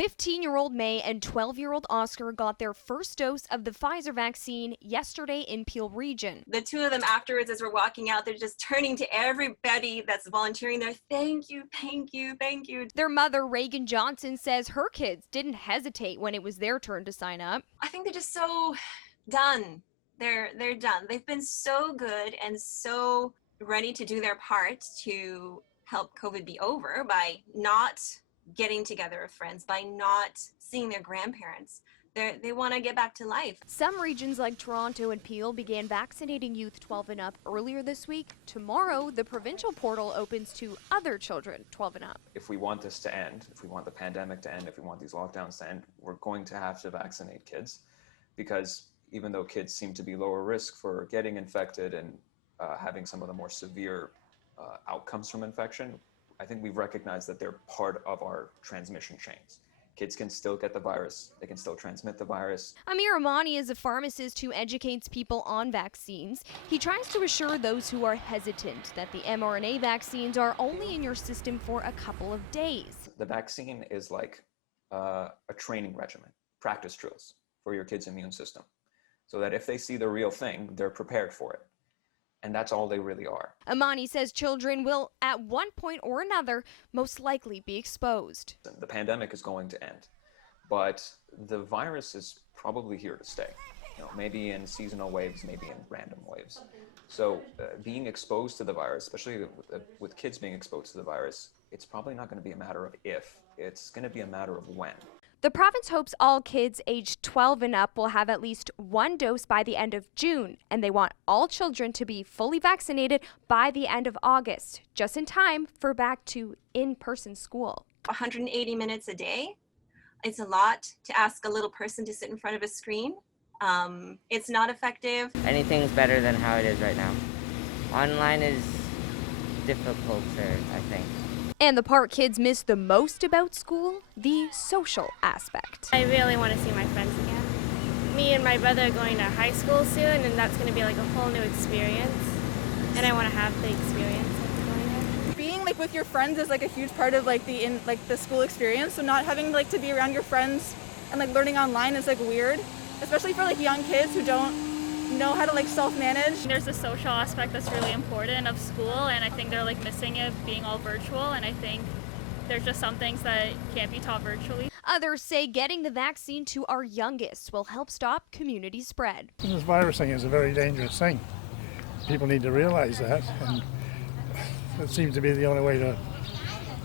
15-year-old May and 12-year-old Oscar got their first dose of the Pfizer vaccine yesterday in Peel Region. The two of them afterwards, as we're walking out, they're just turning to everybody that's volunteering there. Thank you, thank you, thank you. Their mother, Reagan Johnson, says her kids didn't hesitate when it was their turn to sign up. I think they're just so done. They're done. They've been so good and so ready to do their part to help COVID be over by not getting together with friends, by not seeing their grandparents. They want to get back to life. Some regions like Toronto and Peel began vaccinating youth 12 and up earlier this week. Tomorrow, the provincial portal opens to other children 12 and up. If we want this to end, if we want the pandemic to end, if we want these lockdowns to end, we're going to have to vaccinate kids, because even though kids seem to be lower risk for getting infected and having some of the more severe outcomes from infection, I think we've recognized that they're part of our transmission chains. Kids can still get the virus. They can still transmit the virus. Amir Amani is a pharmacist who educates people on vaccines. He tries to assure those who are hesitant that the mRNA vaccines are only in your system for a couple of days. The vaccine is like a training regimen, practice drills for your kid's immune system, so that if they see the real thing, they're prepared for it. And that's all they really are. Amani says children will, at one point or another, most likely be exposed. The pandemic is going to end, but the virus is probably here to stay. Maybe in seasonal waves, maybe in random waves. So being exposed to the virus, especially with kids being exposed to the virus, it's probably not going to be a matter of if, it's going to be a matter of when. The province hopes all kids aged 12 and up will have at least one dose by the end of June, and they want all children to be fully vaccinated by the end of August, just in time for back to in-person school. 180 minutes a day. It's a lot to ask a little person to sit in front of a screen. It's not effective. Anything's better than how it is right now. Online is difficult, I think. And the part kids miss the most about school, the social aspect. I really want to see my friends again. Me and my brother are going to high school soon, and that's going to be like a whole new experience. And I want to have the experience of going there. Being with your friends is a huge part of the school experience. So not having to be around your friends and learning online is weird, especially for young kids who don't know how to self-manage. There's a social aspect that's really important of school, and I think they're missing it being all virtual, and I think there's just some things that can't be taught virtually. Others say getting the vaccine to our youngest will help stop community spread. This virus thing is a very dangerous thing. People need to realize that, and it seems to be the only way to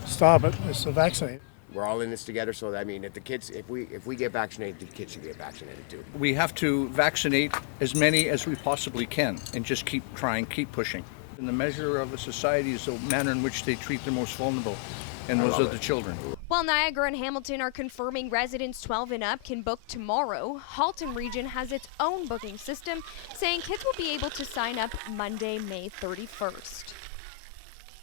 stop it is to vaccinate. We're all in this together, so if the kids, if we get vaccinated, the kids should get vaccinated too. We have to vaccinate as many as we possibly can and just keep trying, keep pushing. And the measure of a society is the manner in which they treat the most vulnerable, and those are the children. While Niagara and Hamilton are confirming residents 12 and up can book tomorrow, Halton Region has its own booking system, saying kids will be able to sign up Monday, May 31st.